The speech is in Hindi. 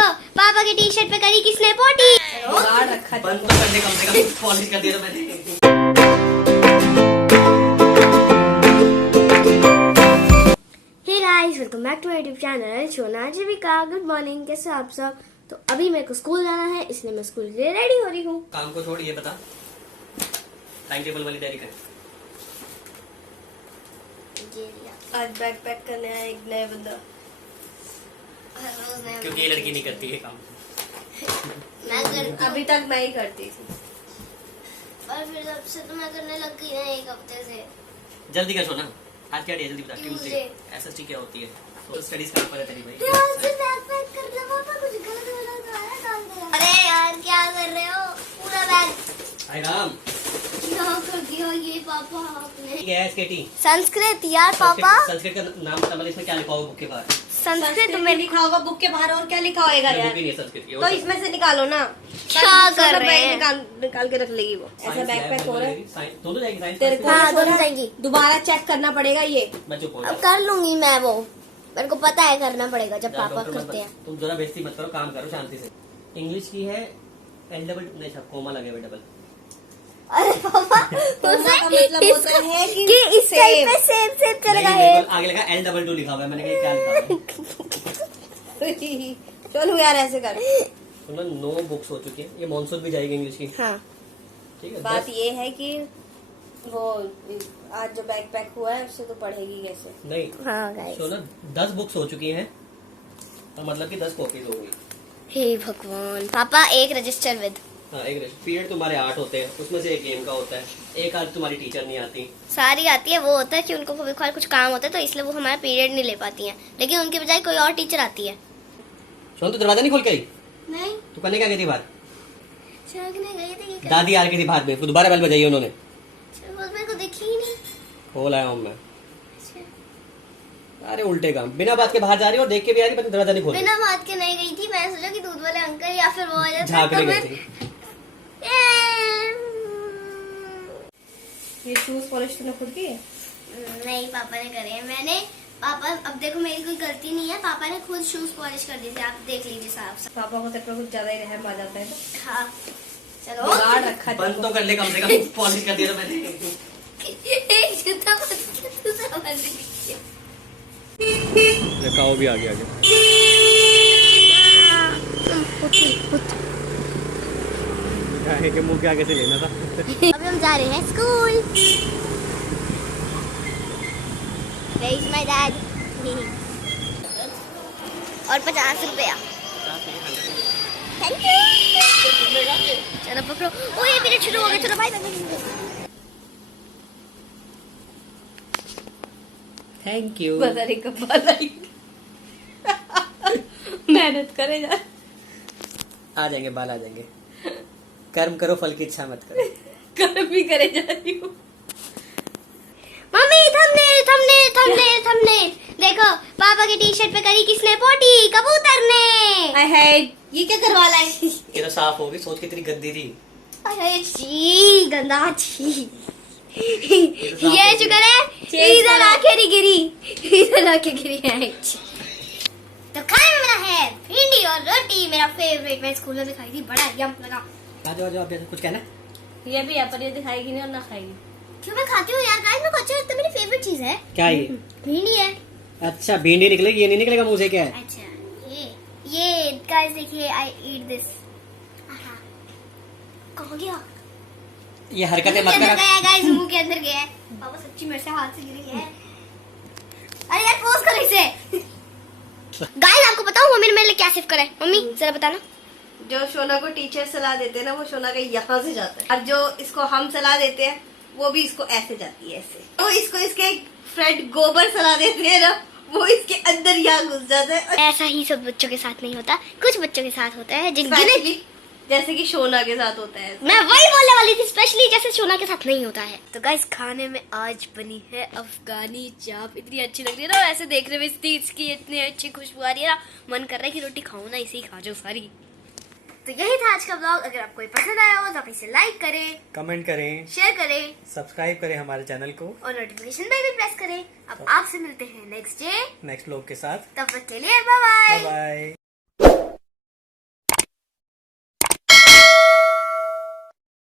देखो पापा की टी शर्ट पे करी किसने पोटी। बंद तो करने कम से कम पॉलिश कर दिया मैंने। Hey guys, welcome back to my YouTube channel Shona Jeevika. Good morning, कैसे हो आप सब। तो अभी मेरे को स्कूल जाना है, इसलिए मैं स्कूल के लिए रेडी हो रही हूँ। काम को छोड़, ये बता टाइम टेबल वाली तैयारी कर। आज बैग पैक करने आया एक नया बंदा, क्योंकि ये लड़की नहीं करती है काम। मैं करती अभी तक मैं ही करती थी, पर फिर जब से तो मैं करने लग गई ना एक हफ्ते से। जल्दी कर सोना, आज क्या डे है जल्दी बता। Tuesday। ट्यूसडे। एसएसटी क्या होती है? तो स्टडीज कहाँ पर है तेरी भाई? बैग पैक कर लो पापा, कुछ गलत गलत तो है डाल दे। अरे यार क्या कर रहे हो, पूरा बैग हाय राम, क्या कर दिया ये पापा आपने। क्या है स्केटी? संस्कृत यार पापा, संस्कृत का नाम मतलब इसमें क्या लिखा होगा बुक के बाहर? संस्कृत में में लिखा होगा बुक के बाहर, और क्या लिखा होगा बुक यार। ही नहीं है संस्कृत की। तो इसमें से निकालो ना, क्या कर रहे हैं? निकाल के रख लेगी वो। ऐसा बैग पैक हो रहा है, दोनों जाएगी साइंस तेरे को हाँ, बोला दोनों है, जाएंगी। दोबारा चेक करना पड़ेगा ये। मैं चुप हो अब जा। कर लूंगी मैं वो, मेरे को पता है करना पड़ेगा जब जा, पापा डॉक्टर मत करते बन। हैं। तुम जरा बेइज्जती मत करो, काम करो शांति से। इंग्लिश की है एल डबल नहीं, सब कोमा लगे हुए डबल। अरे पापा कोमा का मतलब होता है कि इस टाइप पे सेम सेम करेगा नहीं, है। बिल्कुल आगे लगा L22 लिखा हुआ है। मैंने कहा क्या लिखा हुआ है? चलो यार ऐसे कर। सुनो, 9 बुक्स हो चुकी है। ये मॉनसून भी जाएगी इंग्लिश की। हाँ, ठीक है। बात ये है कि वो आज जो बैग पैक हुआ है उससे तो पढ़ेगी कैसे। नहीं हाँ गाइस। सुनो, 10 बुक्स हो चुकी हैं, तो मतलब कि 10 कॉपीज हो गई। हे भगवान पापा, एक रजिस्टर विद। हाँ, एक पीरियड तुम्हारे 8 होते हैं, उसमें से एक गेम का होता है। एक आज तुम्हारी टीचर नहीं आती। सारी आती है, वो होता है कि उनको कभी कभार कुछ काम होता है तो इसलिए वो हमारा पीरियड नहीं ले पाती हैं, लेकिन उनके बजाय कोई और टीचर आती है। सुनो, तो दरवाजा नहीं खोल के आई? नहीं, तू करने क्या गई थी बाहर? झाँकने गई थी कि दादी आ रही थी बाहर में, फिर दोबारा बेल बजाई उन्होंने। वो मेरे को दिखी ही नहीं। खोल आया हूँ मैं। अरे उल्टे काम, बिना बात के बाहर जा रही हो और देख के भी आ रही, पर दरवाजा नहीं खोल रही। बिना बात के नहीं गई थी, मैंने सोचा कि दूध वाले अंकल या फिर वो आ जाते झाँकने तो गई मैं- थी। ये शूज पॉलिश तूने खुद की है? नहीं, पापा ने करे हैं। मैंने पापा, अब देखो मेरी कोई गलती नहीं है, पापा ने खुद शूज पॉलिश कर दिए थे, आप देख लीजिए साहब। पापा को तेरे पर कुछ ज्यादा ही रहम आ जाता है तो हाँ चलो। बिगाड़ रखा है। बंद तो कर ले कम से कम, पॉलिश कर दिया मैंने। एक जूता बंद किया, दूसरा बंद किया। काओ भी आ गया आगे। गाय के मुंह के आगे से लेना था। अभी हम जा रहे हैं school. Where is my dad? और 50 रुपया। Thank you. चलो पकड़ो। ओ ये पीरियड शुरू हो गया, चलो बाय बाय। Thank you. पता नहीं कब बात आई। मेहनत करे जा। आ जाएंगे, बाल आ जाएंगे। कर्म करो, फल की इच्छा मत करो। कर्म भी करे जा रही हूँ। Mummy thumbnail thumbnail thumbnail thumbnail देखो, पापा की टी शर्ट पे करी किसने पोटी, कबूतर ने। आई हेड, ये क्या करवा लाए? ये तो साफ होगी, सोच कितनी गंदी थी। अरे छी, गंदा छी। ये शुक्र है इधर आके नहीं गिरी, इधर आके गिरी है। तो खाने में मेरा है भिंडी और रोटी, मेरा फेवरेट। मैं स्कूल में भी खाई थी, बड़ा यम लगा। आ जाओ, आ जाओ, कुछ कहना? ये भी है पर ये दिखाएगी नहीं और ना खाएगी। क्यों, मैं खाती हूँ यार गाइस, मेरे को अच्छा लगता है, मेरी फेवरेट चीज है। क्या ये? भिंडी है। अच्छा, भिंडी निकलेगी, ये नहीं निकलेगा मुंह से? क्या है? अच्छा ये गाइस देखिए, आई ईट दिस। कहाँ गया? ये हरकतें मुंह मत के अंदर करा। गया गाइस, मुंह के अंदर गया है। पापा सच्ची मेरे से हाथ से गिर गया है। अरे यार पोज करो इसे। गाइस आपको बताऊं मम्मी ने मेरे लिए क्या सिर्फ करा है, मम्मी जरा बताना। जो शोना को टीचर सलाह देते हैं ना, वो शोना का यहाँ से जाता है, और जो इसको हम सलाह देते हैं वो भी इसको ऐसे जाती है, ऐसे। तो इसको इसके फ्रेंड गोबर सलाह देते हैं ना, वो इसके अंदर यहाँ घुस जाता है। ऐसा ही सब बच्चों के साथ नहीं होता, कुछ बच्चों के साथ होता है जिनके Especially जैसे कि शोना के साथ होता है। मैं वही बोलने वाली थी, स्पेशली जैसे सोना के साथ नहीं होता है। तो गाइस खाने में आज बनी है अफगानी चाप, इतनी अच्छी लग रही है ना, ऐसे देखने में इसकी इतनी अच्छी खुशबू आ रही है ना, मन कर रहा है कि रोटी खाऊं ना, इसे ही खा जाओ सारी। तो यही था आज का ब्लॉग। अगर आपको ये पसंद आया हो तो आप इसे लाइक करें, कमेंट करें, शेयर करें सब्सक्राइब करें हमारे चैनल को, और नोटिफिकेशन बेल भी प्रेस करें। अब आपसे मिलते हैं नेक्स्ट डे, नेक्स्ट ब्लॉग के साथ। तब तक के लिए बाय बाय। Bye bye.